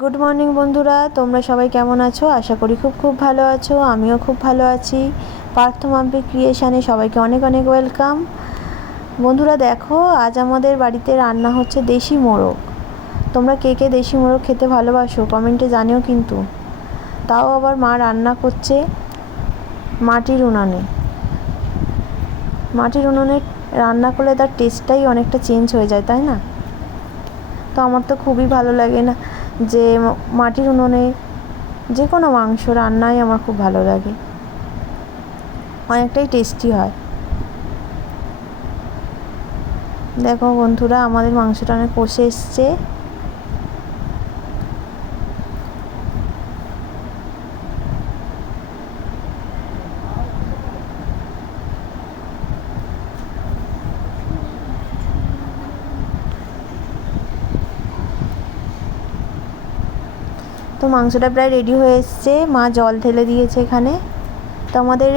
Good morning বন্ধুরা, তোমরা সবাই কেমন আছো? আশা করি খুব ভালো আছো। আমিও খুব ভালো আছি। পার্থ মাম্পি ক্রিয়েশনে সবাইকে অনেক অনেক ওয়েলকাম। বন্ধুরা দেখো, আজ আমাদের বাড়িতে রান্না হচ্ছে দেশি মোরগ। তোমরা কে কে দেশি মোরগ খেতে ভালোবাসো কমেন্টে জানিও কিন্তু। তাও আবার মা রান্না করছে মাটির উনানে। মাটির উনুনে রান্না করলে তার টেস্টটাই অনেকটা চেঞ্জ হয়ে যায়, তাই না? তো আমার তো খুবই ভালো লাগে না যে মাটির উনুনে যে কোনো মাংস রান্নাই আমার খুব ভালো লাগে, অনেকটাই টেস্টি হয়। দেখো বন্ধুরা, আমাদের মাংসটা অনেক কষে এসছে। তো মাংসটা প্রায় রেডি হয়ে এসছে, মা জল ঢেলে দিয়েছে এখানে। তো আমাদের